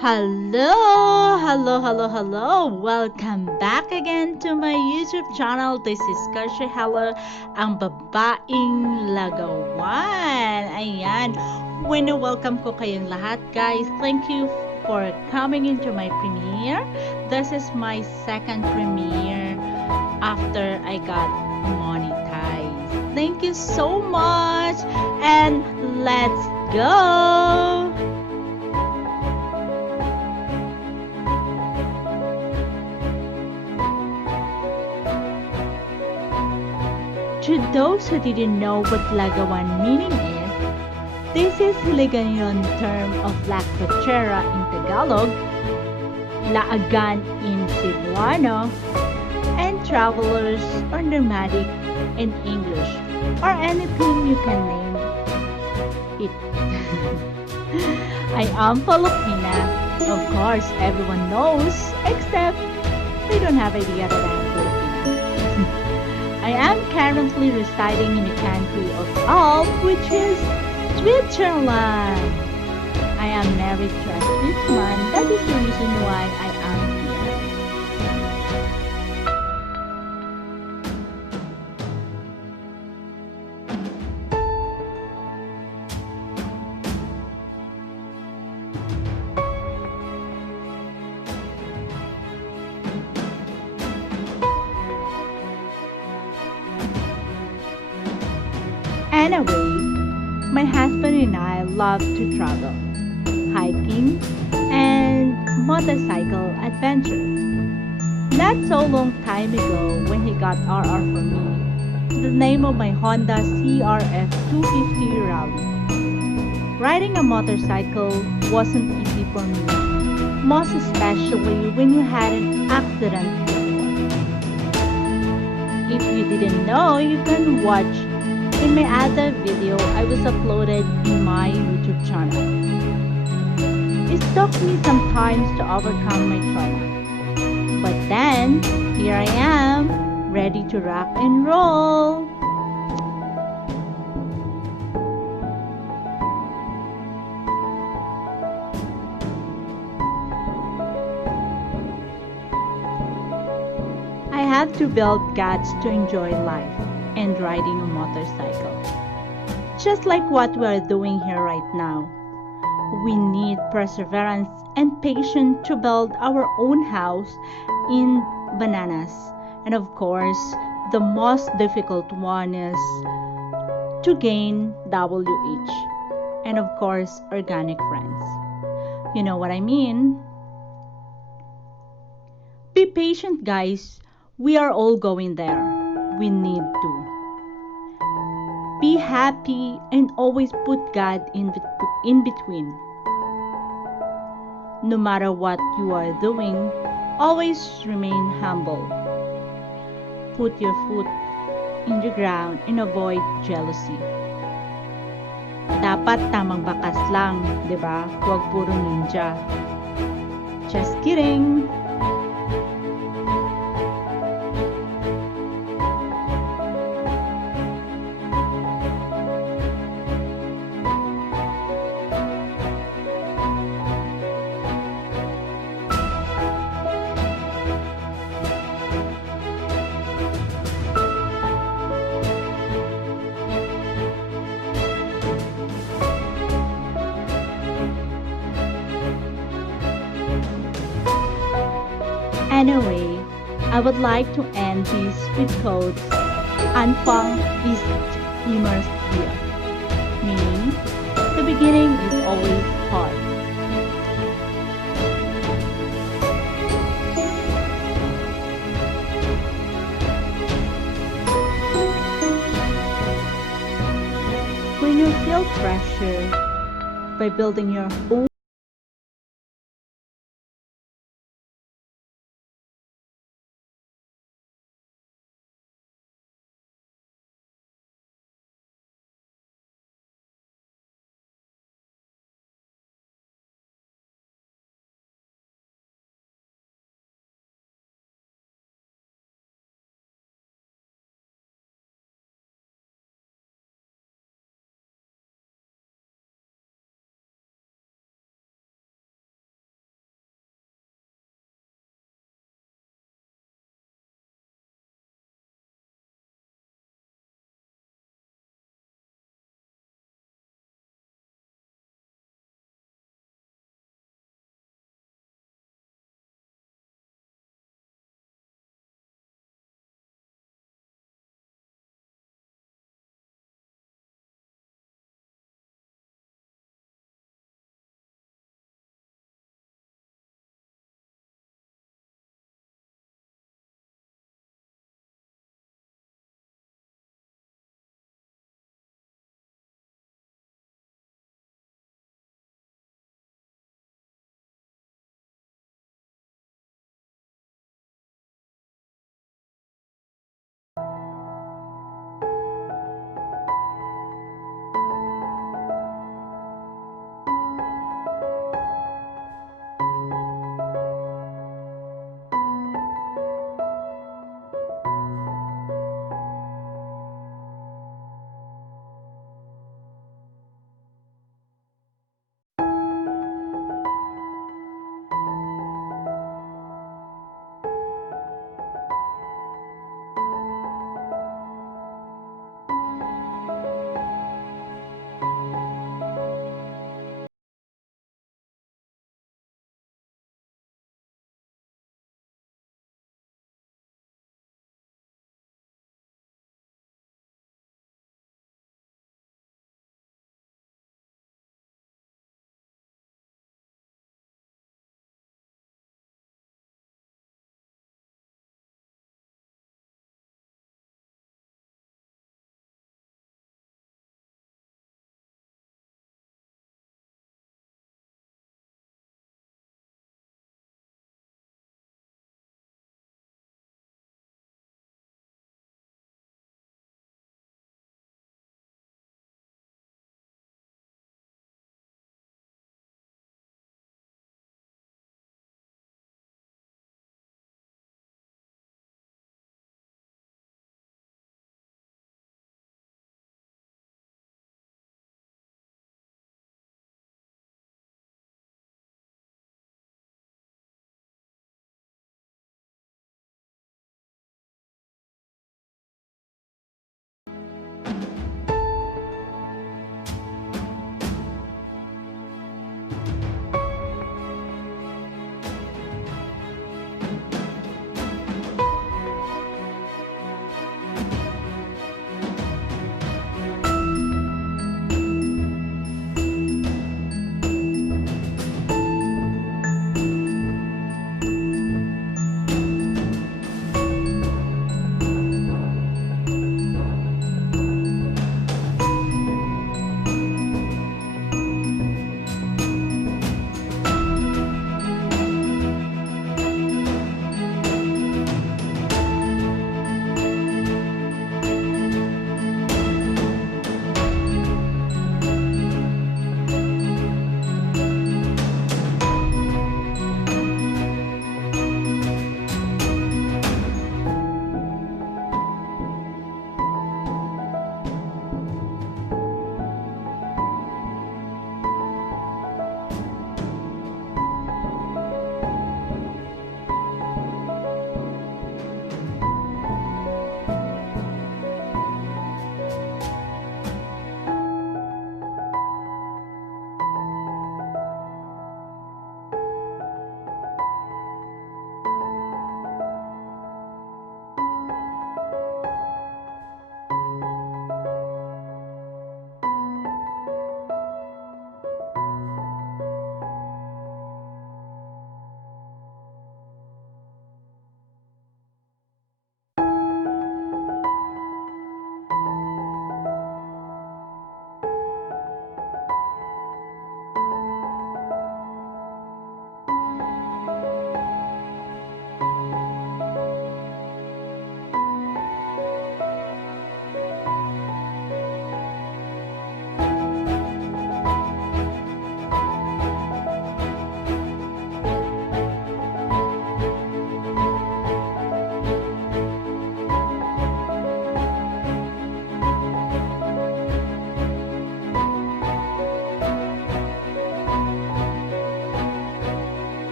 Hello! Welcome back again to my YouTube channel. This is Kasha Hello, ang babaeng lagawan. Ayan, welcome ko kayong lahat, guys. Thank you for coming into my premiere. This is my second premiere after I got monetized. Thank you so much, and let's go! To those who didn't know what lagawan meaning is, this is Hiligaynon term of Lakotxera in Tagalog, laagan in Cebuano, and travelers or nomadic in English, or anything you can name it. I am Filipina. Of course, everyone knows, except they don't have idea that I am Filipina. I am currently residing in the country of Alp, which is Switzerland. I am married to a Swiss man. That is the reason why I am here. Anyway, my husband and I love to travel, hiking, and motorcycle adventure. Not so long time ago, when he got RR for me, the name of my Honda CRF 250 Rally. Riding a motorcycle wasn't easy for me, most especially when you had an accident before. If you didn't know, you can watch in my other video I was uploaded in my YouTube channel. It took me some time to overcome my trauma. But then, here I am, ready to rock and roll. I had to build guts to enjoy life and riding a motorcycle. Just like what we are doing here right now. We need perseverance and patience to build our own house in bananas. And of course, the most difficult one is to gain WH. And of course, organic friends. You know what I mean? Be patient, guys. We are all going there. We need to. Be happy and always put God in between. No matter what you are doing, always remain humble. Put your foot in the ground and avoid jealousy. Dapat tamang bakas lang, di ba? Huwag puro ninja. Just kidding! Anyway, I would like to end this with quotes. Anfang is immer schwer, meaning the beginning is always hard. When you feel pressure by building your own